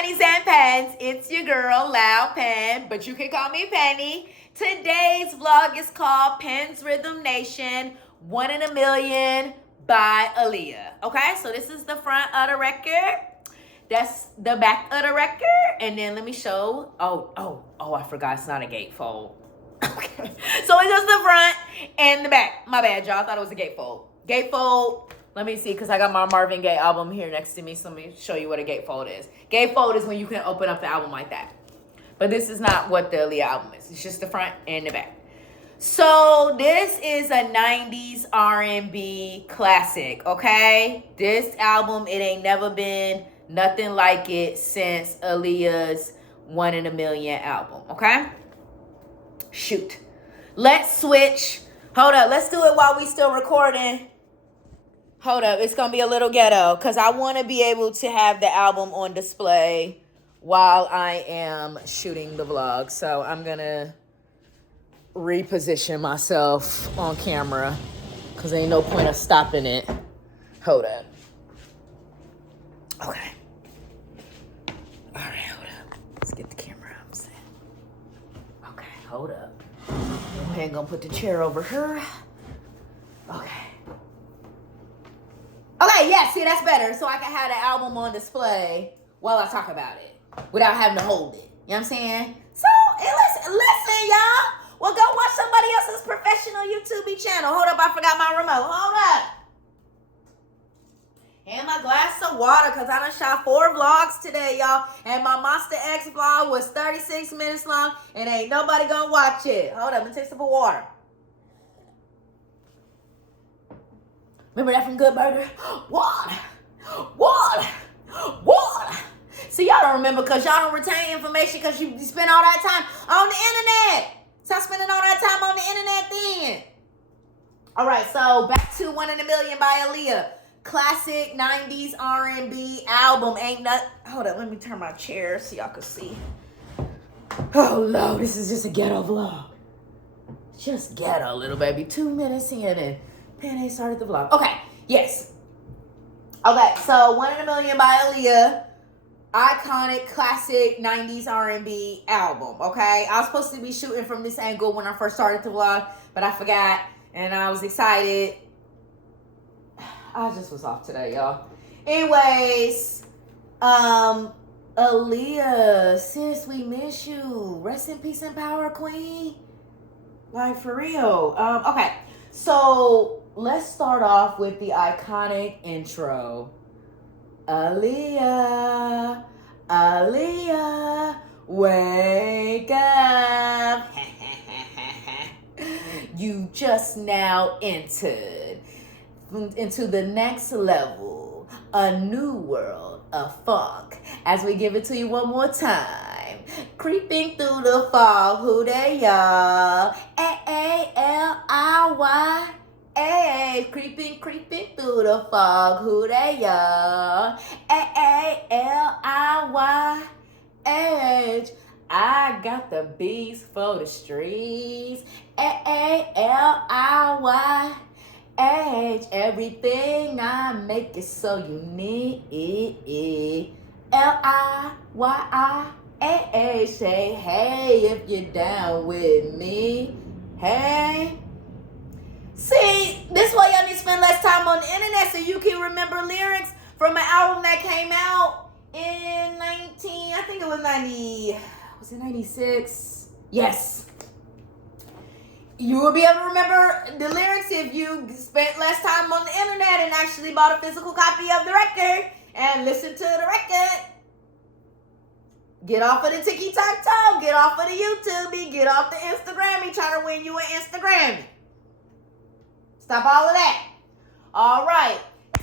Pennies and Pens. It's your girl, LoudPen, but you can call me Penny. Today's vlog is called Pen's Rhythm Nation, 1 in a Million by Aaliyah. Okay, so this is the front of the record. That's the back of the record. And then let me show. Oh, I forgot it's not a gatefold. Okay, so it's just the front and the back. My bad, y'all. I thought it was a gatefold. Gatefold. Let me see, because I got my Marvin Gaye album here next to me, so let me show you what a gatefold is. Gatefold is when you can open up the album like that. But this is not what the Aaliyah album is. It's just the front and the back. So this is a 90s R&B classic, okay? This album, it ain't never been nothing like it since Aaliyah's 1 in a Million album, okay? Shoot. Let's switch. Hold up. Let's do it while we still recording. Hold up, it's gonna be a little ghetto because I want to be able to have the album on display while I am shooting the vlog. So I'm gonna reposition myself on camera because there ain't no point of stopping it. Hold up. Okay. All right, hold up. Let's get the camera out. Okay, hold up. Go ahead and gonna put the chair over her. Okay. Okay, yeah, see, that's better. So I can have the album on display while I talk about it without having to hold it. You know what I'm saying? So, listen, y'all. Well, go watch somebody else's professional YouTube channel. Hold up, I forgot my remote. Hold up. And my glass of water because I done shot 4 vlogs today, y'all. And my Monster X vlog was 36 minutes long and ain't nobody gonna watch it. Hold up, let me take some water. Remember that from Good Burger? Water. See, y'all don't remember because y'all don't retain information because you spend all that time on the internet. Stop spending all that time on the internet then. All right, so back to 1 in a Million by Aaliyah. Classic 90s R&B album. Hold up, let me turn my chair so y'all can see. Oh, Lord, this is just a ghetto vlog. Just ghetto, little baby. 2 minutes in and Penny started the vlog. Okay, yes. Okay, so 1 in a Million by Aaliyah. Iconic, classic 90s R&B album, okay? I was supposed to be shooting from this angle when I first started the vlog, but I forgot, and I was excited. I just was off today, y'all. Anyways, Aaliyah, sis, we miss you. Rest in peace and power, queen. Like, for real. Okay, so let's start off with the iconic intro. Aaliyah, Aaliyah, wake up. You just now entered into the next level, a new world of funk. As we give it to you one more time. Creeping through the fog, who they are? A-A-L-I-Y. Hey, creeping through the fog, who they are? A-A-L-I-Y-H. I got the beats for the streets. A-A-L-I-Y-H. Everything I make is so unique. L-I-Y-I-A-H. Say, hey, if you're down with me. Hey. See, this way y'all need to spend less time on the internet so you can remember lyrics from an album that came out in 96? Yes. You will be able to remember the lyrics if you spent less time on the internet and actually bought a physical copy of the record and listened to the record. Get off of the TikTok, get off of the YouTube, get off the Instagram, trying to win you an Instagram. Stop all of that. All right.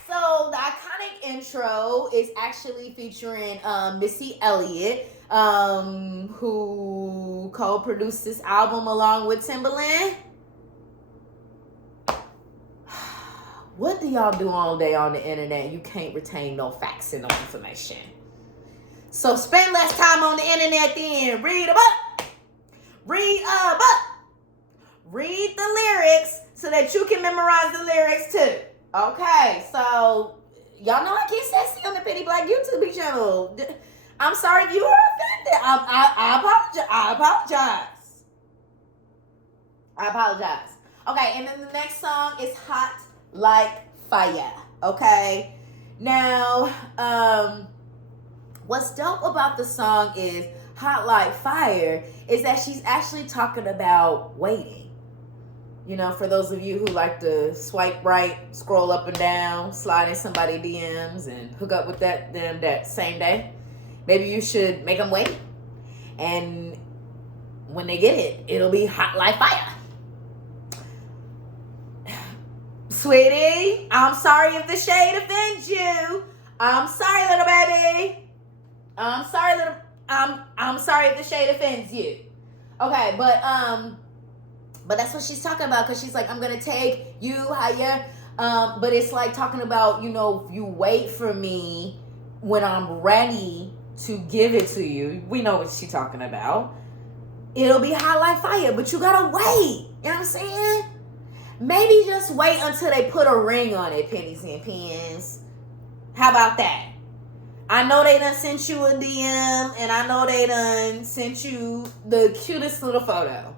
So the iconic intro is actually featuring Missy Elliott, who co-produced this album along with Timbaland. What do y'all do all day on the internet? You can't retain no facts and no information. So spend less time on the internet then. Read a book. Read the lyrics so that you can memorize the lyrics too. Okay, so y'all know I get sexy on the Petty Black YouTube channel. I'm sorry if you were offended. I apologize. I apologize. Okay, and then the next song is Hot Like Fire. Okay. Now, what's dope about the song is Hot Like Fire is that she's actually talking about waiting. You know, for those of you who like to swipe right, scroll up and down, slide in somebody's DMs and hook up with them that same day, maybe you should make them wait. And when they get it, it'll be hot like fire. Sweetie, I'm sorry if the shade offends you. I'm sorry, little baby. I'm sorry if the shade offends you. Okay, but that's what she's talking about, because she's like, I'm gonna take you higher. But it's like talking about, you know, you wait for me when I'm ready to give it to you. We know what she's talking about. It'll be hot like fire, but you gotta wait. You know what I'm saying? Maybe just wait until they put a ring on it, Pennies and Pens. How about that? I know they done sent you a DM, and I know they done sent you the cutest little photo.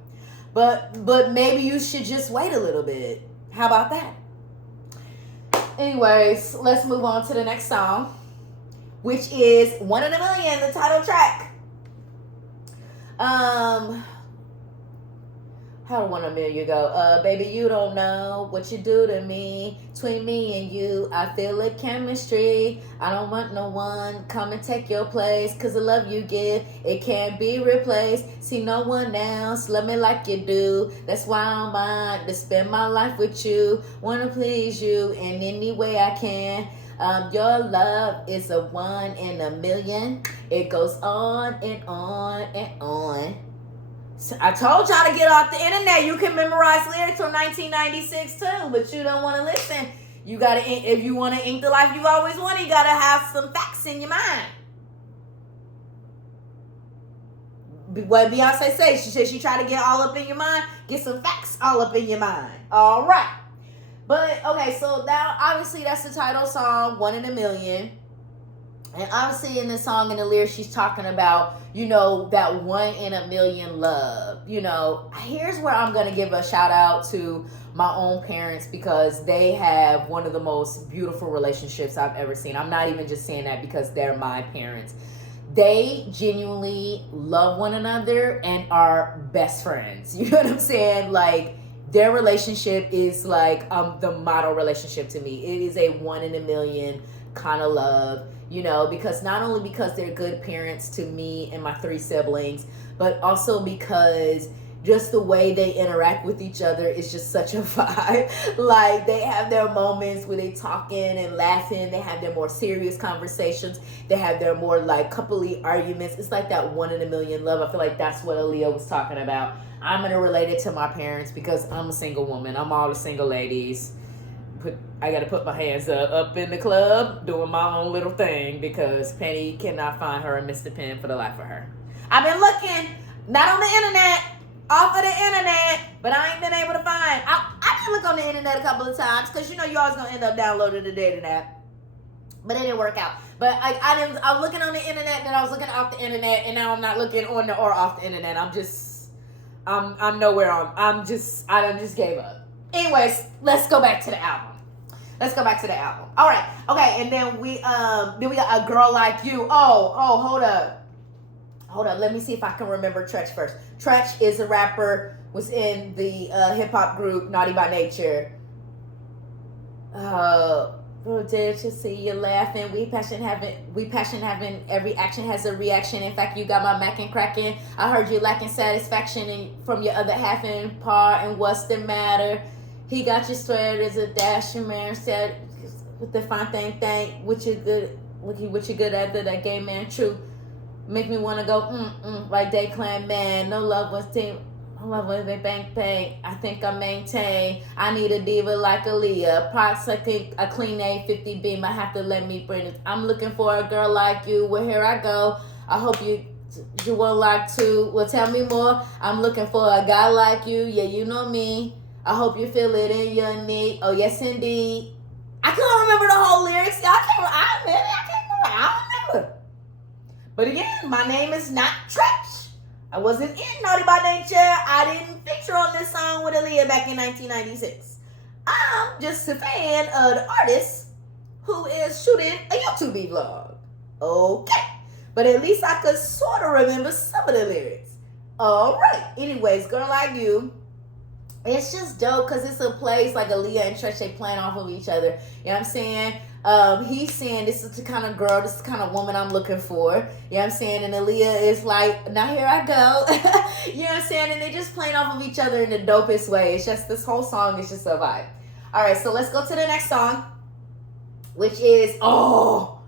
But maybe you should just wait a little bit. How about that? Anyways, let's move on to the next song, which is One in a Million, the title track. How did 1 in a million go? Baby, you don't know what you do to me. Between me and you, I feel a chemistry. I don't want no one come and take your place, cause the love you give, it can't be replaced. See no one else love me like you do. That's why I'm mine to spend my life with you. Wanna please you in any way I can. Your love is a 1 in a million. It goes on and on and on. I told y'all to get off the internet. You can memorize lyrics from 1996 too, but you don't want to listen. You gotta, if you want to ink the life you always wanted, you gotta have some facts in your mind. What Beyonce says, she said she tried to get all up in your mind. Get some facts all up in your mind. All right. But okay, so now obviously that's the title song, 1 in a million. And obviously in the song, in the lyrics, she's talking about, you know, that 1 in a million love. You know, here's where I'm going to give a shout out to my own parents, because they have one of the most beautiful relationships I've ever seen. I'm not even just saying that because they're my parents. They genuinely love one another and are best friends. You know what I'm saying? Like, their relationship is like the model relationship to me. It is a 1 in a million kind of love. You know, because not only because they're good parents to me and my 3 siblings, but also because just the way they interact with each other is just such a vibe. Like, they have their moments where they talking and laughing. They have their more serious conversations. They have their more like coupley arguments. It's like that 1 in a million love. I feel like that's what Aaliyah was talking about. I'm going to relate it to my parents because I'm a single woman. I'm all the single ladies. I got to put my hands up in the club doing my own little thing because Penny cannot find her a Mr. Pen for the life of her. I've been looking, not on the internet, off of the internet, but I ain't been able to find. I did look on the internet a couple of times because, you know, you're always going to end up downloading the dating app. But it didn't work out. But I was looking on the internet, then I was looking off the internet, and now I'm not looking on the or off the internet. I'm nowhere on. I done just gave up. Anyways, let's go back to the album. All right. Okay. And then we got A Girl Like You. Oh, hold up. Let me see if I can remember Tretch first. Tretch is a rapper, was in the hip hop group Naughty by Nature. Dare to see you laughing. We passion having every action has a reaction. In fact, you got my Mac and cracking. I heard you lacking satisfaction from your other half in par. And what's the matter? He got you sweated as a dasher man, said with the fine thing, what you good at that gay man, true. Make me wanna go, like Day Clan man, no love was team, no love was a bang. I think I maintain, I need a diva like Aaliyah, parts like a clean A50 beam, I have to let me bring it. I'm looking for a girl like you, well here I go, I hope you won't like to, well tell me more, I'm looking for a guy like you, yeah you know me. I hope you feel it in your knee. Oh, yes, indeed. I can't remember the whole lyrics. I don't remember. But again, my name is not Trash. I wasn't in Naughty by Nature. I didn't feature on this song with Aaliyah back in 1996. I'm just a fan of the artist who is shooting a YouTube vlog. Okay. But at least I could sort of remember some of the lyrics. All right. Anyways, Girl Like You. It's just dope because it's a place like Aaliyah and Tresh, they playing off of each other. You know what I'm saying? He's saying, this is the kind of girl, this is the kind of woman I'm looking for. You know what I'm saying? And Aaliyah is like, now here I go. You know what I'm saying? And they just playing off of each other in the dopest way. It's just, this whole song is just a vibe. All right, so let's go to the next song, which is, hold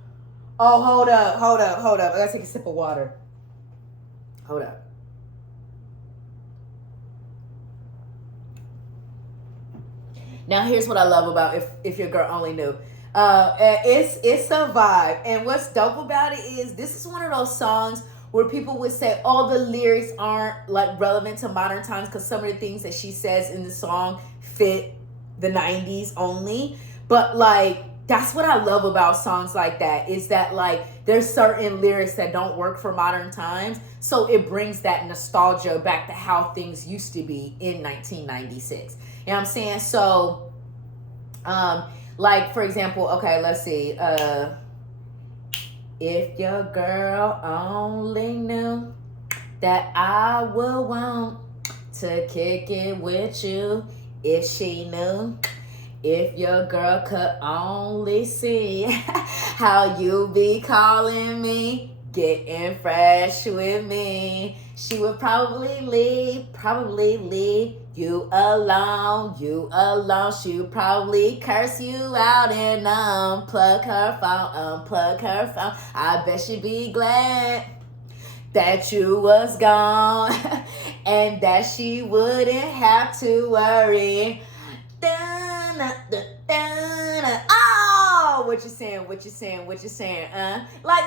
up. I gotta take a sip of water. Hold up. Now, here's what I love about If Your Girl Only Knew. It's a vibe. And what's dope about it is this is one of those songs where people would say all the lyrics aren't like relevant to modern times because some of the things that she says in the song fit the 90s only. But like, that's what I love about songs like that, is that like there's certain lyrics that don't work for modern times. So it brings that nostalgia back to how things used to be in 1996. You know what I'm saying? So, like, for example, okay, let's see. If your girl only knew that I would want to kick it with you. If she knew. If your girl could only see how you be calling me, getting fresh with me, she would probably leave you alone. She would probably curse you out and unplug her phone. I bet she'd be glad that you was gone and that she wouldn't have to worry. Oh, what you saying? Like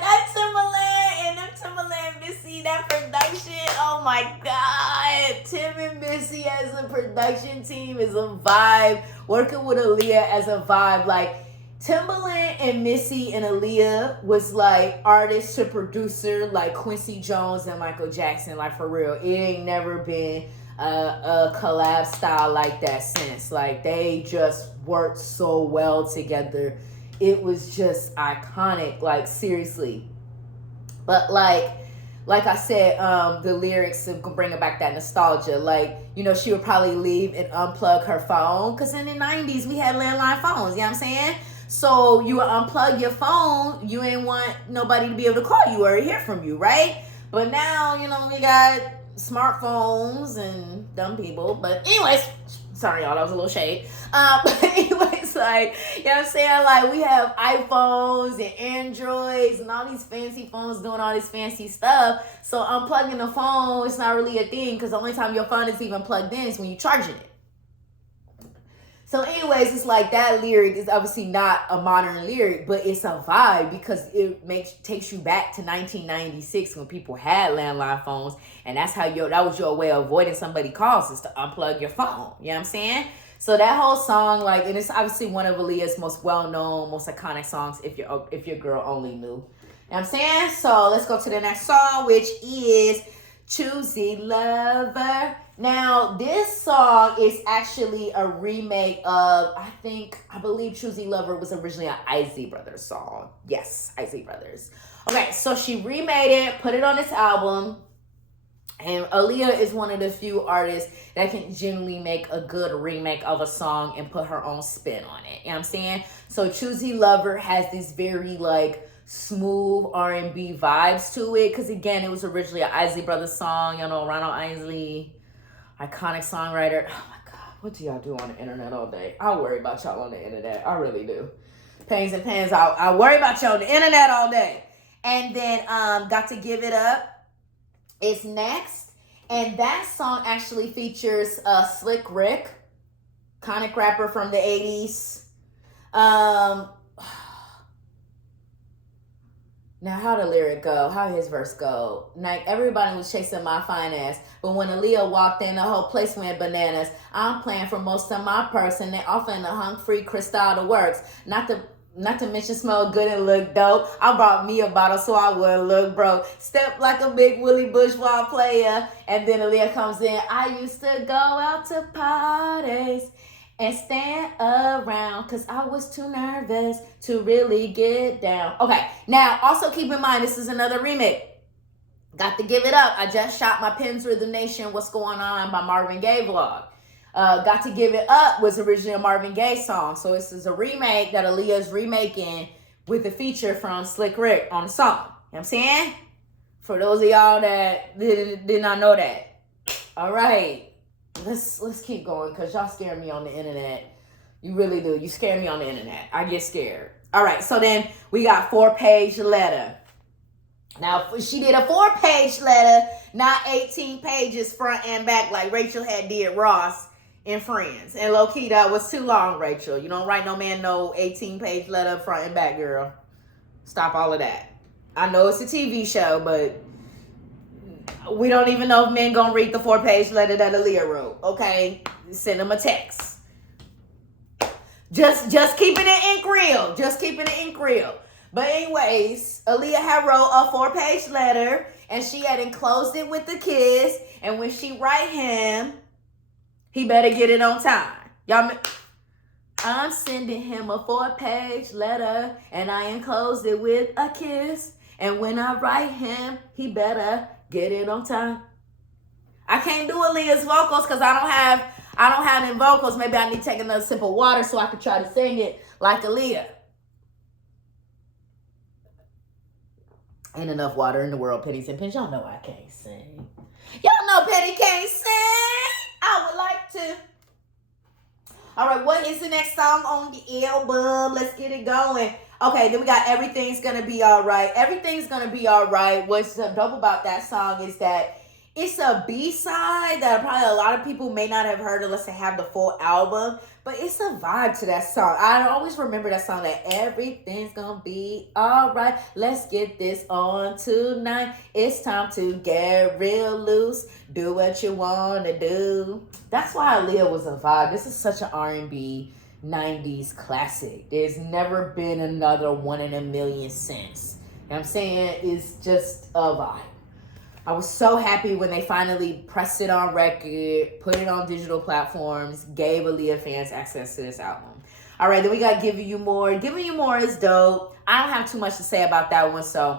that Timberland and them Timberland Missy, that production. Oh my God. Tim and Missy as a production team is a vibe. Working with Aaliyah as a vibe. Like Timberland and Missy and Aaliyah was like artist to producer, like Quincy Jones and Michael Jackson. Like for real. It ain't never been a collab style like that since. Like they just worked so well together. It was just iconic, like seriously. But like I said, the lyrics to bring back that nostalgia. Like, you know, she would probably leave and unplug her phone, because in the 90s we had landline phones, you know what I'm saying? So you would unplug your phone, you ain't want nobody to be able to call you or hear from you, right? But now, you know, we got smartphones and dumb people. But anyways, sorry y'all, that was a little shade. But anyways, like, you know what I'm saying? Like, we have iPhones and Androids and all these fancy phones doing all this fancy stuff. So unplugging the phone, it's not really a thing, because the only time your phone is even plugged in is when you're charging it. So anyways, it's like that lyric is obviously not a modern lyric, but it's a vibe because it takes you back to 1996 when people had landline phones, and that's how that was your way of avoiding somebody calls, is to unplug your phone. You know what I'm saying? So that whole song, like, and it's obviously one of Aaliyah's most well-known, most iconic songs, If Your Girl Only Knew. You know what I'm saying? So let's go to the next song, which is Choosy Lover. Now, this song is actually a remake of, I believe Choosy Lover was originally an Isley Brothers song. Yes, Isley Brothers. Okay, so she remade it, put it on this album, and Aaliyah is one of the few artists that can genuinely make a good remake of a song and put her own spin on it. You know what I'm saying? So Choosy Lover has this very, like, smooth R&B vibes to it, because again, it was originally an Isley Brothers song. You know, Ronald Isley, iconic songwriter. Oh my God, what do y'all do on the internet all day? I worry about y'all on the internet. I really do. Pains and Pans, I worry about y'all on the internet all day. And then Got to Give It Up is next. And that song actually features Slick Rick, iconic rapper from the 80s. Now, how the lyric go? How his verse go? Like, everybody was chasing my fine ass, but when Aaliyah walked in, the whole place went bananas. I'm playing for most of my purse, and they offering the hunk free crystal the works. Not to Not to mention smell good and look dope. I brought me a bottle so I wouldn't look broke. Step like a big Willie Bourgeois player. And then Aaliyah comes in. I used to go out to parties and stand around because I was too nervous to really get down. Okay, now also keep in mind, this is another remake. Got to give it up. I just shot my Pennies Rhythm Nation What's Going On by Marvin Gaye vlog. Got to Give It Up was originally a Marvin Gaye song. So this is a remake that Aaliyah's remaking with a feature from Slick Rick on the song. You know what I'm saying? For those of y'all that did not know that. All right. Let's keep going because y'all scare me on the internet. You really do. You scare me on the internet. I get scared. All right. So then we got 4-page letter. Now, she did a 4-page letter, not 18 pages front and back like Rachel had did Ross in Friends. And low-key, that was too long, Rachel. You don't write no man no 18-page letter front and back, girl. Stop all of that. I know it's a TV show, but we don't even know if men gonna read the 4-page letter that Aaliyah wrote, okay? Send them a text. Just keeping it ink real. Just keeping it ink real. But anyways, Aaliyah had wrote a 4-page letter, and she had enclosed it with the kiss. And when she write him, he better get it on time. Y'all, I'm sending him a 4-page letter, and I enclosed it with a kiss. And when I write him, he better get it on time. I can't do Aaliyah's vocals because I don't have any vocals. Maybe I need to take another sip of water so I can try to sing it like Aaliyah. Ain't enough water in the world, Pennies and Pins. Y'all know I can't sing. Y'all know Penny can't sing. I would like to. All right, what is the next song on the album? Let's get it going. Okay, then we got Everything's Gonna Be All Right. Everything's Gonna Be All Right. What's dope about that song is that it's a B-side that probably a lot of people may not have heard unless they have the full album. But it's a vibe to that song. I always remember that song, that everything's gonna be all right. Let's get this on tonight. It's time to get real loose. Do what you want to do. That's why Aaliyah was a vibe. This is such an R&B 90s classic. There's never been another one in a million since. You know what I'm saying? It's just a vibe. I was so happy when they finally pressed it on record, put it on digital platforms, gave Aaliyah fans access to this album. All right, then we got Giving You More. Giving You More is dope. I don't have too much to say about that one, so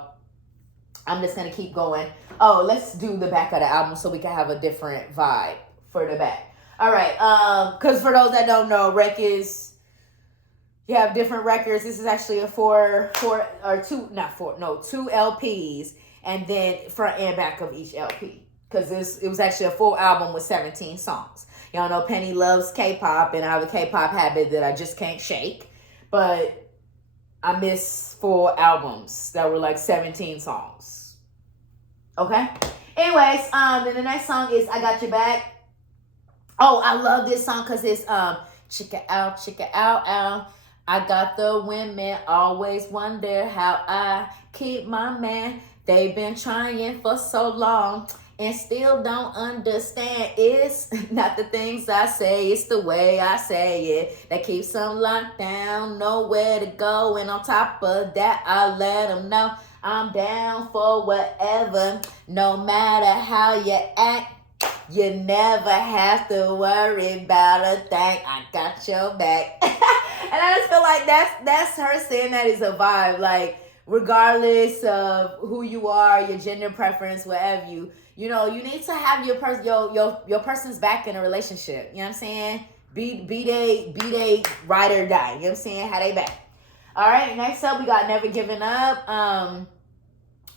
I'm just going to keep going. Oh, let's do the back of the album so we can have a different vibe for the back. All right, because for those that don't know, records, you have different records. This is actually a two LPs. And then front and back of each LP. Because it was actually a full album with 17 songs. Y'all know Penny loves K-pop, and I have a K-pop habit that I just can't shake. But I miss full albums that were like 17 songs. Okay? Anyways, then the next song is I Got Your Back. Oh, I love this song because it's chicka out, out. I got the women always wonder how I keep my man. They've been trying for so long and still don't understand. It's not the things I say, it's the way I say it that keeps them locked down, nowhere to go. And on top of that, I let them know I'm down for whatever, no matter how you act. You never have to worry about a thing. I got your back. And I just feel like that's her saying that is a vibe. Like, regardless of who you are, your gender preference, whatever you need to have your person's back in a relationship. You know what I'm saying? Be they ride or die. You know what I'm saying? Have they back. All right, next up we got Never Giving Up.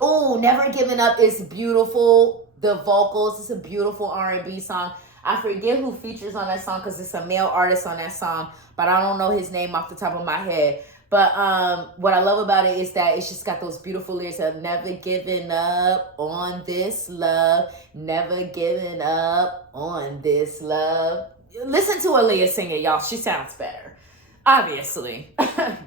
Never Giving Up is beautiful. The vocals, it's a beautiful R&B song. I forget who features on that song because it's a male artist on that song, but I don't know his name off the top of my head. But what I love about it is that it's just got those beautiful lyrics of never giving up on this love, never giving up on this love. Listen to Aaliyah sing it, y'all. She sounds better, obviously,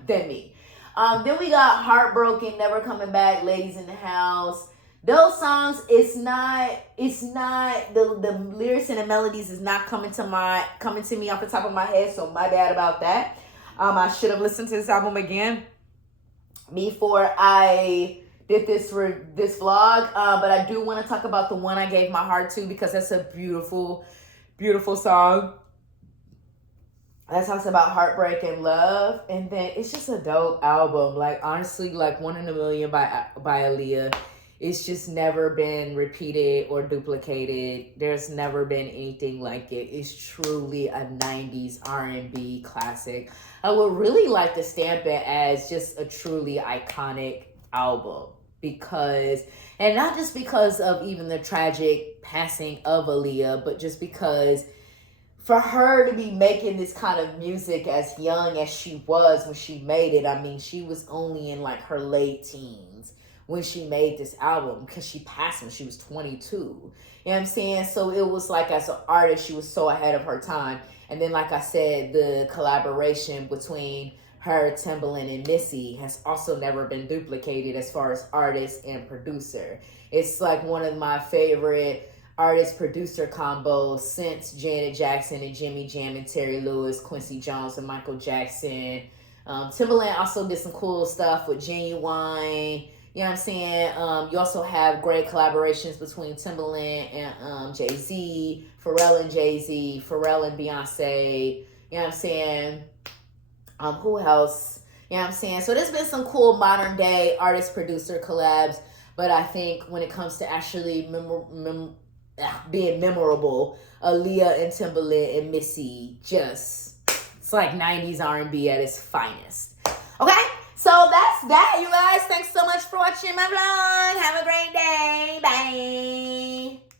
than me. Then we got Heartbroken, Never Coming Back, Ladies in the House. Those songs, it's not the lyrics and the melodies is not coming to me off the top of my head, so my bad about that. I should have listened to this album again before I did this vlog, but I do want to talk about the one I gave my heart to, because that's a beautiful, beautiful song that talks about heartbreak and love. And then it's just a dope album. Like, honestly, like One in a Million by Aaliyah, it's just never been repeated or duplicated. There's never been anything like it. It's truly a 90s R&B classic. I would really like to stamp it as just a truly iconic album, because, and not just because of even the tragic passing of Aaliyah, but just because for her to be making this kind of music as young as she was when she made it. I mean, she was only in like her late teens when she made this album, because she passed when she was 22. You know what I'm saying? So it was like, as an artist, she was so ahead of her time. And then, like I said, the collaboration between her, Timbaland, and Missy has also never been duplicated as far as artist and producer. It's like one of my favorite artist-producer combos since Janet Jackson and Jimmy Jam and Terry Lewis, Quincy Jones and Michael Jackson. Timbaland also did some cool stuff with Genuine. You know what I'm saying? You also have great collaborations between Timbaland and Jay-Z, Pharrell and Jay-Z, Pharrell and Beyonce. You know what I'm saying? Who else? You know what I'm saying? So there's been some cool modern day artist-producer collabs, but I think when it comes to actually being memorable, Aaliyah and Timbaland and Missy, just, it's like 90s R&B at its finest. Okay, so that's that, you guys. Thanks so much for watching my vlog. Have a great day. Bye.